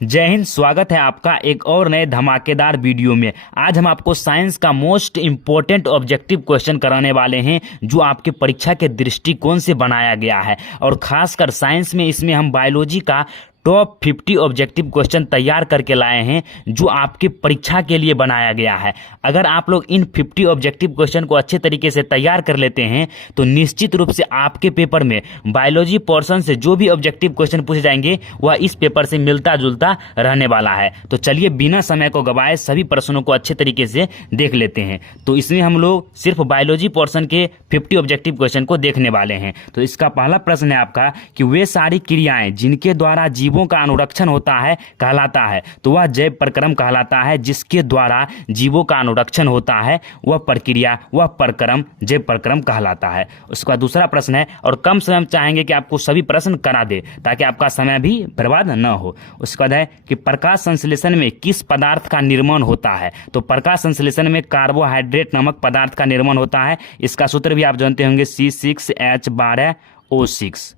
जय हिंद। स्वागत है आपका एक और नए धमाकेदार वीडियो में। आज हम आपको साइंस का मोस्ट इम्पोर्टेंट ऑब्जेक्टिव क्वेश्चन कराने वाले हैं जो आपके परीक्षा के दृष्टिकोण से बनाया गया है। और खासकर साइंस में इसमें हम बायोलॉजी का टॉप 50 ऑब्जेक्टिव क्वेश्चन तैयार करके लाए हैं जो आपके परीक्षा के लिए बनाया गया है। अगर आप लोग इन 50 ऑब्जेक्टिव क्वेश्चन को अच्छे तरीके से तैयार कर लेते हैं तो निश्चित रूप से आपके पेपर में बायोलॉजी पोर्शन से जो भी ऑब्जेक्टिव क्वेश्चन पूछे जाएंगे वह इस पेपर से मिलता जुलता रहने वाला है। तो चलिए बिना समय को गवाए सभी प्रश्नों को अच्छे तरीके से देख लेते हैं। तो इसमें हम लोग सिर्फ बायोलॉजी पोर्शन के 50 ऑब्जेक्टिव क्वेश्चन को देखने वाले हैं। तो इसका पहला प्रश्न है आपका कि वे सारी क्रियाएं जिनके द्वारा जीवों का अनुरक्षण होता है कहलाता है। तो वह जैव प्रक्रम कहलाता है। जिसके द्वारा जीवों का अनुरक्षण होता है वह प्रक्रिया वह प्रक्रम जैव प्रक्रम कहलाता है। उसका दूसरा प्रश्न है, और कम समय में चाहेंगे कि आपको सभी प्रश्न करा दे ताकि आपका समय भी बर्बाद न हो। उसके बाद है कि प्रकाश संश्लेषण में किस पदार्थ का निर्माण होता है। तो प्रकाश संश्लेषण में कार्बोहाइड्रेट नामक पदार्थ का निर्माण होता है। इसका सूत्र भी आप जानते होंगे C6H12O6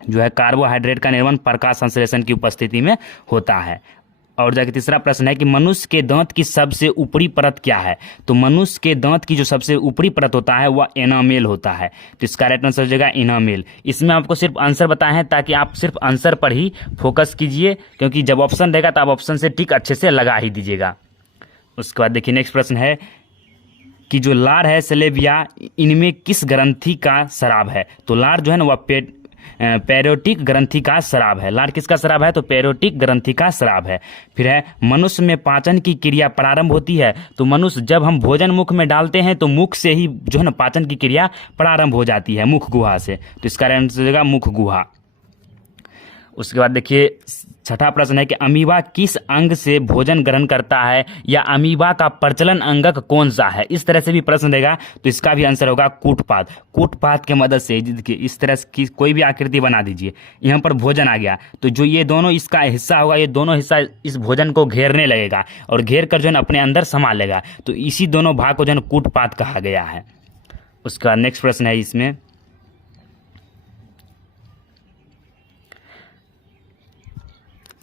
जो है कार्बोहाइड्रेट का निर्माण प्रकाश संश्लेषण की उपस्थिति में होता है। और जाके तीसरा प्रश्न है कि मनुष्य के दांत की सबसे ऊपरी परत क्या है। तो मनुष्य के दांत की जो सबसे ऊपरी परत होता है वह एनामेल होता है। तो इसका राइट आंसर हो जाएगा एनामेल। इसमें आपको सिर्फ आंसर बताए हैं ताकि आप सिर्फ आंसर पर ही फोकस कीजिए, क्योंकि जब ऑप्शन रहेगा तो आप ऑप्शन से टिक अच्छे से लगा ही दीजिएगा। उसके बाद देखिए नेक्स्ट प्रश्न है कि जो लार है सलेविया इनमें किस ग्रंथि का स्राव है। तो लार जो है ना वह पैरोटिक ग्रंथि का स्राव है। लार किसका स्राव है। तो पैरोटिक ग्रंथि का स्राव है। फिर है मनुष्य में पाचन की क्रिया प्रारंभ होती है। तो मनुष्य जब हम भोजन मुख में डालते हैं तो मुख से ही जो है ना पाचन की क्रिया प्रारंभ हो जाती है, मुख गुहा से। तो इसका आंसर हो जाएगा मुख गुहा। उसके बाद देखिए छठा प्रश्न है कि अमीबा किस अंग से भोजन ग्रहण करता है या अमीबा का प्रचलन अंगक कौन सा है। इस तरह से भी प्रश्न देगा तो इसका भी आंसर होगा कूटपाद। कूटपाद की मदद से देखिए इस तरह की कोई भी आकृति बना दीजिए। यहाँ पर भोजन आ गया तो जो ये दोनों इसका हिस्सा होगा ये दोनों हिस्सा इस भोजन को घेरने लगेगा और घेर कर जो है अपने अंदर समा लेगा। तो इसी दोनों भाग को जो है कूटपाद कहा गया है। उसके बाद नेक्स्ट प्रश्न है इसमें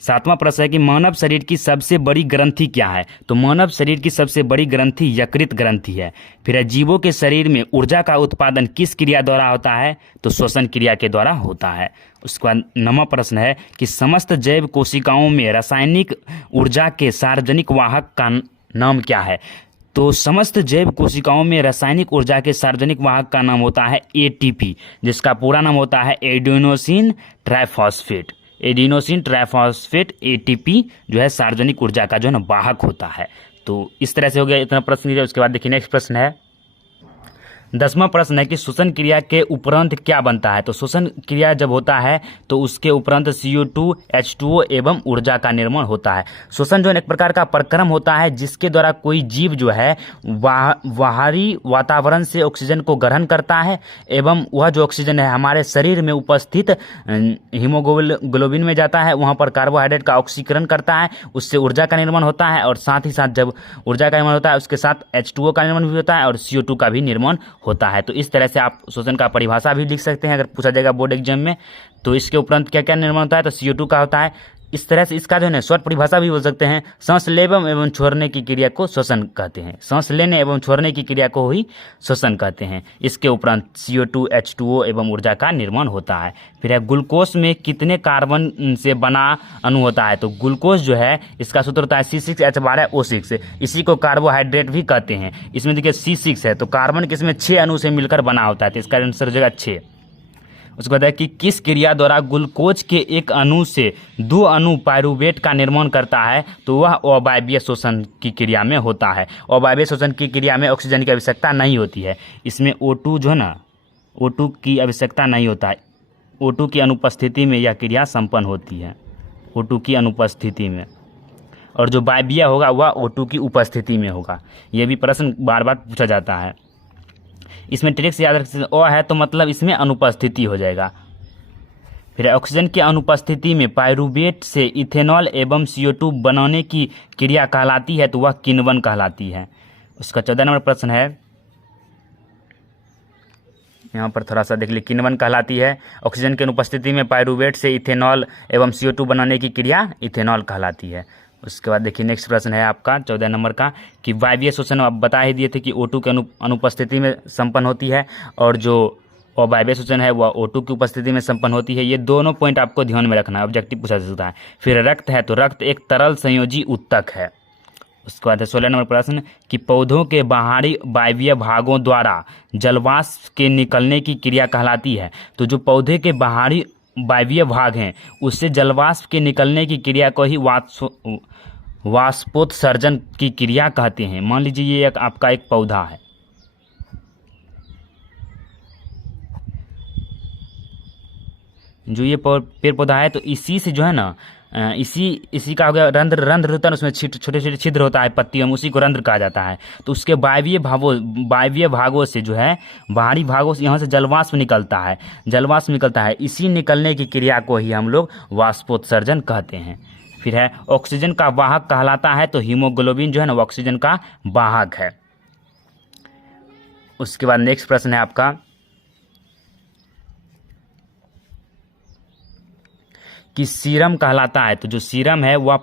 सातवां प्रश्न है कि मानव शरीर की सबसे बड़ी ग्रंथि क्या है। तो मानव शरीर की सबसे बड़ी ग्रंथि यकृत ग्रंथि है। फिर है जीवों के शरीर में ऊर्जा का उत्पादन किस क्रिया द्वारा होता है। तो श्वसन क्रिया के द्वारा होता है। उसके बाद 9वां प्रश्न है कि समस्त जैव कोशिकाओं में रासायनिक ऊर्जा के सार्वजनिक वाहक का नाम क्या है। तो समस्त जैव कोशिकाओं में रासायनिक ऊर्जा के सार्वजनिक वाहक का नाम होता है ATP, जिसका पूरा नाम होता है adenosine triphosphate. Adenosine triphosphate ATP जो है सार्वजनिक ऊर्जा का जो है ना वाहक होता है। तो इस तरह से हो गया इतना प्रश्न। उसके बाद देखिए नेक्स्ट प्रश्न है 10वां प्रश्न है कि श्वसन क्रिया के उपरांत क्या बनता है। तो श्वसन क्रिया जब होता है तो उसके उपरांत CO2 H2O एवं ऊर्जा का निर्माण होता है। श्वसन जो है एक प्रकार का प्रक्रम होता है जिसके द्वारा कोई जीव जो है बाहरी वातावरण से ऑक्सीजन को ग्रहण करता है एवं वह जो ऑक्सीजन है हमारे शरीर में उपस्थित हीमोग्लोबिन में जाता है, वहाँ पर कार्बोहाइड्रेट का ऑक्सीकरण करता है, उससे ऊर्जा का निर्माण होता है। और साथ ही साथ जब ऊर्जा का निर्माण होता है उसके साथ H2O का निर्माण भी होता है और CO2 का भी निर्माण होता है। तो इस तरह से आप श्वसन का परिभाषा भी लिख सकते हैं अगर पूछा जाएगा बोर्ड एग्जाम में। तो इसके उपरांत क्या क्या निर्माण होता है। तो CO2 का होता है। इस तरह से इसका जो है शॉर्ट परिभाषा भी बोल सकते हैं। सांस लेने एवं छोड़ने की क्रिया को श्वसन कहते हैं। सांस लेने एवं छोड़ने की क्रिया को ही श्वसन कहते हैं। इसके उपरांत CO2 H2O एवं ऊर्जा का निर्माण होता है। फिर है ग्लूकोज में कितने कार्बन से बना अणु होता है। तो ग्लूकोज जो है इसका सूत्र होता है C6H12O6। इसी को कार्बोहाइड्रेट भी कहते हैं। इसमें देखिए C6 है तो कार्बन किसमें 6 अणु से मिलकर बना होता है। तो इसका आंसर हो जाएगा 6। उसके बाद है कि किस क्रिया द्वारा ग्लूकोज के एक अणु से 2 अणु पायरुवेट का निर्माण करता है। तो वह अवायवीय श्वसन की क्रिया में होता है। अवायवीय श्वसन की क्रिया में ऑक्सीजन की आवश्यकता नहीं होती है। इसमें O2 जो है ना O2 की आवश्यकता नहीं होता है। O2 की अनुपस्थिति में यह क्रिया संपन्न होती है। O2 की अनुपस्थिति में। और जो वायवीय होगा वह O2 की उपस्थिति में होगा। यह भी प्रश्न बार बार पूछा जाता है। इसमें ट्रिक्स याद रख सकते हैं। है तो मतलब इसमें अनुपस्थिति हो जाएगा। फिर ऑक्सीजन की अनुपस्थिति में पायरुवेट से इथेनॉल एवं CO2 बनाने की क्रिया कहलाती है तो वह किण्वन कहलाती है। उसका 14 नंबर प्रश्न है यहाँ पर थोड़ा सा देख लीजिए, किण्वन कहलाती है। ऑक्सीजन की अनुपस्थिति में पायरुवेट से इथेनॉल एवं CO2 बनाने की क्रिया इथेनॉल कहलाती है। उसके बाद देखिए नेक्स्ट प्रश्न है आपका 14 नंबर का कि वायवीय शोषण आप बता ही दिए थे कि O2 के अनुपस्थिति में संपन्न होती है, और जो अवायवीय शोषण है वह O2 की उपस्थिति में संपन्न होती है। ये दोनों पॉइंट आपको ध्यान में रखना है, ऑब्जेक्टिव पूछा जा सकता है। फिर रक्त है तो रक्त एक तरल संयोजी ऊतक है। उसके बाद है 16 नंबर प्रश्न कि पौधों के बाहरी वायवीय भागों द्वारा जलवाष्प के निकलने की क्रिया कहलाती है। तो जो पौधे के बाहरी वायवीय भाग हैं उससे जलवाष्प के निकलने की क्रिया को ही वाष्पोत्सर्जन की क्रिया कहते हैं। मान लीजिए ये एक आपका एक पौधा है, जो ये पेड़ पौधा है, तो इसी से जो है ना इसी का हो गया रंध्र होता है, उसमें छोटे छोटे छिद्र होता है पत्तियों में, उसी को रंध्र कहा जाता है। तो उसके वायवीय भागों से जो है, बाहरी भागों से यहाँ से जलवाष्प निकलता है। इसी निकलने की क्रिया को ही हम लोग वाष्पोत्सर्जन कहते हैं। फिर है ऑक्सीजन का वाहक कहलाता है, तो हीमोग्लोबिन जो है ना वो ऑक्सीजन का वाहक है। उसके बाद नेक्स्ट प्रश्न है आपका कि सीरम कहलाता है। तो जो सीरम है वह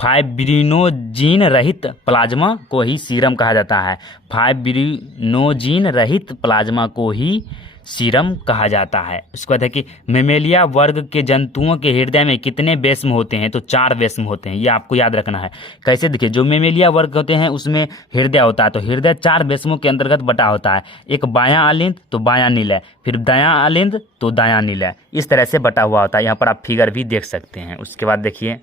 फाइब्रिनोजीन रहित प्लाज्मा को ही सीरम कहा जाता है। फाइब्रिनोजीन रहित प्लाज्मा को ही सीरम कहा जाता है। उसके बाद है कि मेमेलिया वर्ग के जंतुओं के हृदय में कितने वेश्म होते हैं? तो 4 वेश्म होते हैं, ये आपको याद रखना है। कैसे? देखिए, जो मेमेलिया वर्ग होते हैं उसमें हृदय होता है, तो हृदय 4 वेश्मों के अंतर्गत बटा होता है। एक बायां अलिंद तो बायां निलय, फिर दायां अलिंद तो दायां निलय, इस तरह से बटा हुआ होता है। यहाँ पर आप फिगर भी देख सकते हैं। उसके बाद देखिए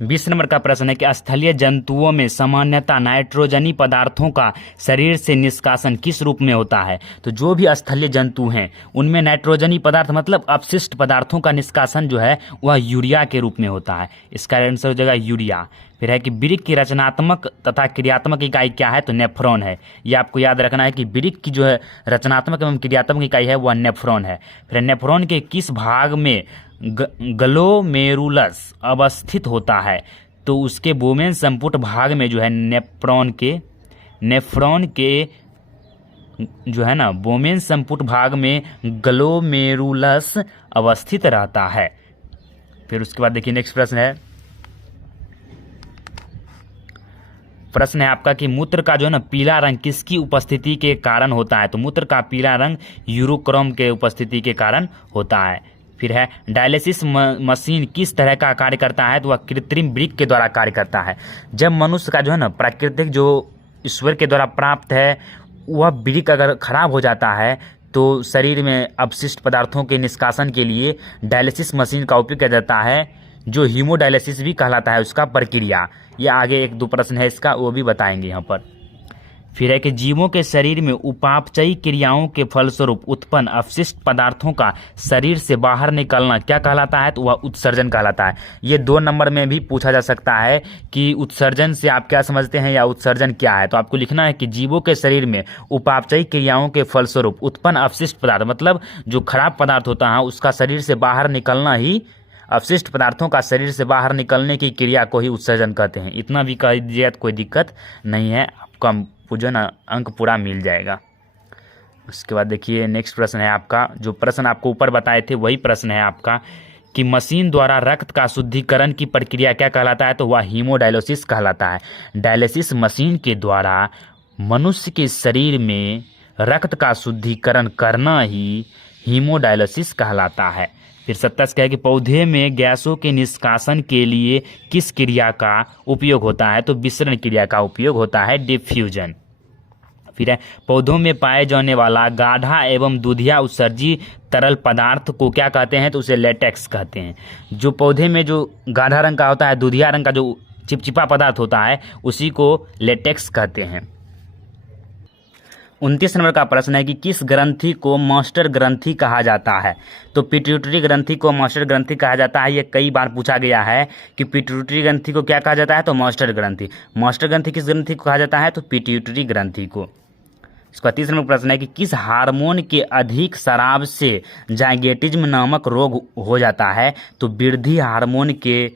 20 नंबर का प्रश्न है कि स्थलीय जंतुओं में सामान्यतः नाइट्रोजनी पदार्थों का शरीर से निष्कासन किस रूप में होता है? तो जो भी स्थलीय जंतु हैं उनमें नाइट्रोजनी पदार्थ मतलब अपशिष्ट पदार्थों का निष्कासन जो है वह यूरिया के रूप में होता है। इसका आंसर हो जाएगा यूरिया। फिर है कि वृक्क की रचनात्मक तथा क्रियात्मक इकाई क्या है? तो नेफ्रॉन है। ये आपको याद रखना है कि वृक्क की जो है रचनात्मक एवं क्रियात्मक इकाई है वह नेफ्रॉन है। फिर नेफ्रॉन के किस भाग में ग्लोमेरुलस अवस्थित होता है? तो उसके बोमेन संपुट भाग में जो है नेफ्रॉन के जो है ना बोमेन संपुट भाग में ग्लोमेरुलस अवस्थित रहता है। फिर उसके बाद देखिए नेक्स्ट प्रश्न है आपका कि मूत्र का जो है ना पीला रंग किसकी उपस्थिति के कारण होता है? तो मूत्र का पीला रंग यूरोक्रोम के उपस्थिति के कारण होता है। फिर है डायलिसिस मशीन किस तरह का कार्य करता है? तो वह कृत्रिम वृक्क के द्वारा कार्य करता है। जब मनुष्य का जो है ना प्राकृतिक जो ईश्वर के द्वारा प्राप्त है वह वृक्क अगर खराब हो जाता है तो शरीर में अपशिष्ट पदार्थों के निष्कासन के लिए डायलिसिस मशीन का उपयोग किया जाता है, जो हीमोडायलिसिस भी कहलाता है उसका प्रक्रिया। ये आगे 1-2 प्रश्न है इसका, वो भी बताएंगे यहाँ पर। फिर है कि जीवों के शरीर में उपापचयी क्रियाओं के फलस्वरूप उत्पन्न अपशिष्ट पदार्थों का शरीर से बाहर निकलना क्या कहलाता है? तो वह उत्सर्जन कहलाता है। ये 2 नंबर में भी पूछा जा सकता है कि उत्सर्जन से आप क्या समझते हैं या उत्सर्जन क्या है। तो आपको लिखना है कि जीवों के शरीर में उपापचयी क्रियाओं के फलस्वरूप उत्पन्न अपशिष्ट पदार्थ मतलब जो खराब पदार्थ होता है उसका शरीर से बाहर निकलना ही, अपशिष्ट पदार्थों का शरीर से बाहर निकलने की क्रिया को ही उत्सर्जन कहते हैं। इतना भी कह दीजिए तो कोई दिक्कत नहीं है, आपका जो ना अंक पूरा मिल जाएगा। उसके बाद देखिए नेक्स्ट प्रश्न है आपका, जो प्रश्न आपको ऊपर बताए थे वही प्रश्न है आपका कि मशीन द्वारा रक्त का शुद्धिकरण की प्रक्रिया क्या कहलाता है? तो वह हीमोडायलिसिस कहलाता है। डायलिसिस मशीन के द्वारा मनुष्य के शरीर में रक्त का शुद्धिकरण करना ही हीमोडायलिसिस कहलाता है। फिर 27 क्या है कि पौधे में गैसों के निष्कासन के लिए किस क्रिया का उपयोग होता है? तो विसरण क्रिया का उपयोग होता है, डिफ्यूजन। फिर है पौधों में पाए जाने वाला गाढ़ा एवं दूधिया उत्सर्जी तरल पदार्थ को क्या कहते हैं? तो उसे लेटेक्स कहते हैं। जो पौधे में जो गाढ़ा रंग का होता है, दूधिया रंग का जो चिपचिपा पदार्थ होता है उसी को लेटेक्स कहते हैं। 29 नंबर का प्रश्न है कि किस ग्रंथि को मास्टर ग्रंथि कहा जाता है? तो पिट्यूटरी ग्रंथि को मास्टर ग्रंथि कहा जाता है। ये कई बार पूछा गया है कि पिट्यूटरी ग्रंथि को क्या कहा जाता है? तो मास्टर ग्रंथि। मास्टर ग्रंथि किस ग्रंथि को कहा जाता है? तो पिट्यूटरी ग्रंथि को। इसका 30 नंबर प्रश्न है कि किस हार्मोन के अधिक स्राव से जाइगेटिज्म नामक रोग हो जाता है? तो वृद्धि हार्मोन के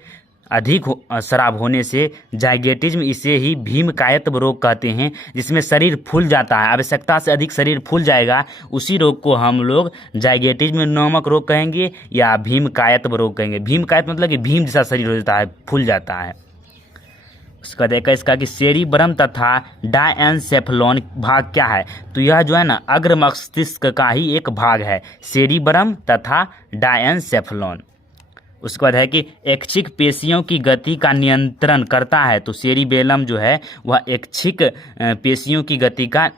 अधिक शराब होने से जाइगेटिज्म, इसे ही भीमकायत्व रोग कहते हैं, जिसमें शरीर फूल जाता है, आवश्यकता से अधिक शरीर फूल जाएगा, उसी रोग को हम लोग जाइगेटिज्म नामक रोग कहेंगे या भीमकायत्व रोग कहेंगे। भीमकायत्व मतलब कि भीम जैसा शरीर हो जाता है, फूल जाता है। उसका देखा इसका कि सेरिब्रम तथा डायनसेफेलॉन भाग क्या है, तो यह जो है ना अग्र मस्तिष्क का ही एक भाग है, सेरिब्रम तथा डायनसेफेलॉन। उसके बाद है कि ऐच्छिक पेशियों की गति का नियंत्रण करता है, तो सेरिबेलम जो है वह ऐच्छिक पेशियों की गति का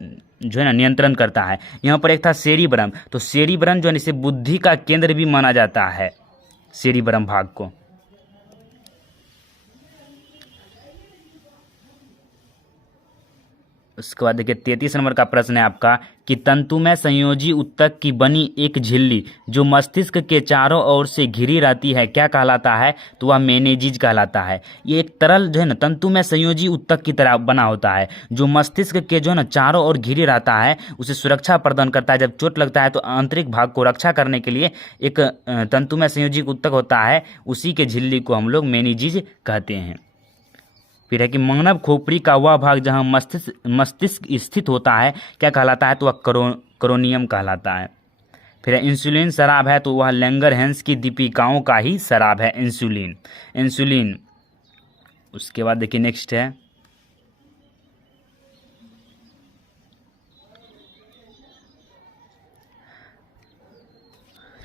जो है ना नियंत्रण करता है। यहाँ पर एक था सेरिब्रम, तो सेरिब्रम जो है इसे बुद्धि का केंद्र भी माना जाता है, सेरिब्रम भाग को। उसके बाद देखिए 33 नंबर का प्रश्न है आपका कि तंतुमय संयोजी उत्तक की बनी एक झिल्ली जो मस्तिष्क के चारों ओर से घिरी रहती है क्या कहलाता है, तो वह मेनेजिज कहलाता है। ये एक तरल जो है ना तंतुमय संयोजी उत्तक की तरह बना होता है, जो मस्तिष्क के जो है ना चारों ओर घिरी रहता है, उसे सुरक्षा प्रदान करता है। जब चोट लगता है तो आंतरिक भाग को रक्षा करने के लिए एक तंतुमय संयोजी उत्तक होता है, उसी के झिल्ली को हम लोग मेनेजिज कहते हैं। फिर है कि मानव खोपड़ी का वह भाग जहां मस्तिष्क स्थित होता है क्या कहलाता है, तो वह करोनियम कहलाता है। फिर इंसुलिन शराब है, तो वह लैंगरहैंस की दीपिकाओं का ही शराब है, इंसुलिन। उसके बाद देखिए नेक्स्ट है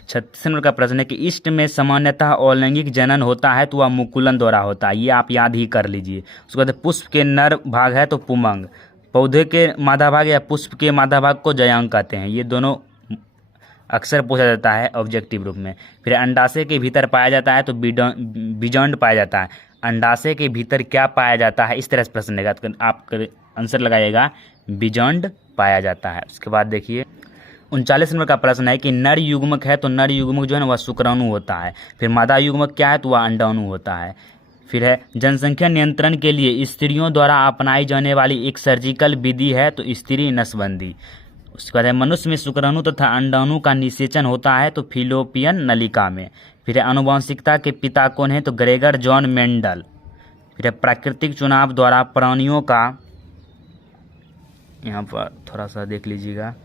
36 नंबर का प्रश्न है कि इष्ट में सामान्यतः अलैंगिक जनन होता है, तो वह मुकुलन द्वारा होता है, ये आप याद ही कर लीजिए। उसके बाद पुष्प के नर भाग है तो पुमंग, पौधे के मादा भाग या पुष्प के मादा भाग को जयांग कहते हैं। ये दोनों अक्सर पूछा जाता है ऑब्जेक्टिव रूप में। फिर अंडाशय के भीतर पाया जाता है तो बीजांड पाया जाता है। अंडाशय के भीतर क्या पाया जाता है, इस तरह से प्रश्न रहेगा, तो आप आंसर लगाइएगा बीजांड पाया जाता है। उसके बाद देखिए 39 नंबर का प्रश्न है कि नर युग्मक है, तो नर युग्मक जो है ना वह शुक्राणु होता है। फिर मादा युग्मक क्या है, तो वह अंडाणु होता है। फिर है जनसंख्या नियंत्रण के लिए स्त्रियों द्वारा अपनाई जाने वाली एक सर्जिकल विधि है, तो स्त्री नसबंदी। उसके बाद है मनुष्य में शुक्राणु तथा अंडाणु का निषेचन होता है, तो फिलोपियन नलिका में। फिर है आनुवंशिकता के पिता कौन है, तो ग्रेगर जॉन मेंडल। फिर है प्राकृतिक चुनाव द्वारा प्राणियों का, यहाँ पर थोड़ा सा देख लीजिएगा,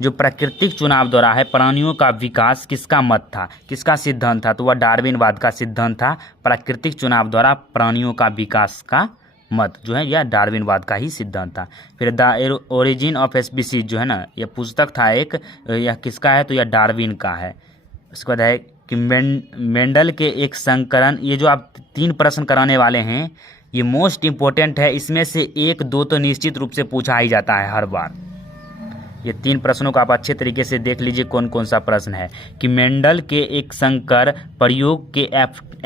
जो प्राकृतिक चुनाव द्वारा है प्राणियों का विकास किसका मत था, किसका सिद्धांत था, तो वह डार्विनवाद का सिद्धांत था। प्राकृतिक चुनाव द्वारा प्राणियों का विकास का मत जो है यह डार्विनवाद का ही सिद्धांत था। फिर द ओरिजिन ऑफ स्पीसीज जो है ना यह पुस्तक था एक, यह किसका है, तो यह डार्विन का है। उसके बाद है कि मेंडल के एक संकरण, ये जो आप 3 प्रश्न कराने वाले हैं ये मोस्ट इंपॉर्टेंट है, इसमें से 1-2 तो निश्चित रूप से पूछा ही जाता है हर बार। ये 3 प्रश्नों को आप अच्छे तरीके से देख लीजिए कौन कौन सा प्रश्न है कि मेंडल के एक संकर प्रयोग के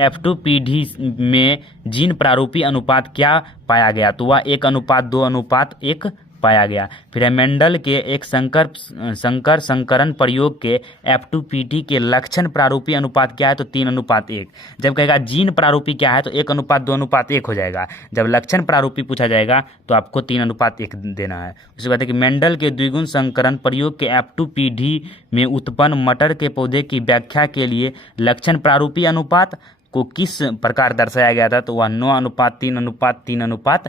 F2PD में जीन प्रारूपी अनुपात क्या पाया गया, तो वह 1:2:1 पाया गया। फिर है मेंडल के एक संकरण प्रयोग के F2PD के लक्षण प्रारूपी अनुपात क्या है, तो 3:1। जब कहेगा जीन प्रारूपी क्या है, तो 1:2:1 हो जाएगा। जब लक्षण प्रारूपी पूछा जाएगा तो आपको 3:1 देना है। उसके बाद है कि मेंडल के द्विगुण संकरण प्रयोग के F2PD में उत्पन्न मटर के पौधे की व्याख्या के लिए लक्षण प्रारूपी अनुपात को किस प्रकार दर्शाया गया था, तो वह 9:3:3:1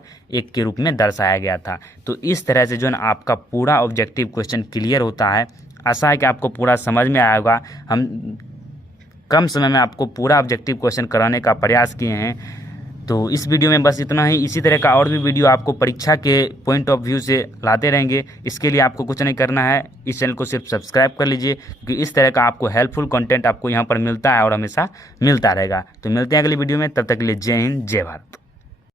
के रूप में दर्शाया गया था। तो इस तरह से जो है ना आपका पूरा ऑब्जेक्टिव क्वेश्चन क्लियर होता है। आशा है कि आपको पूरा समझ में आया होगा। हम कम समय में आपको पूरा ऑब्जेक्टिव क्वेश्चन कराने का प्रयास किए हैं। तो इस वीडियो में बस इतना ही। इसी तरह का और भी वीडियो आपको परीक्षा के पॉइंट ऑफ व्यू से लाते रहेंगे। इसके लिए आपको कुछ नहीं करना है, इस चैनल को सिर्फ सब्सक्राइब कर लीजिए, क्योंकि इस तरह का आपको हेल्पफुल कंटेंट आपको यहाँ पर मिलता है और हमेशा मिलता रहेगा। तो मिलते हैं अगली वीडियो में, तब तक के लिए जय हिंद जय भारत।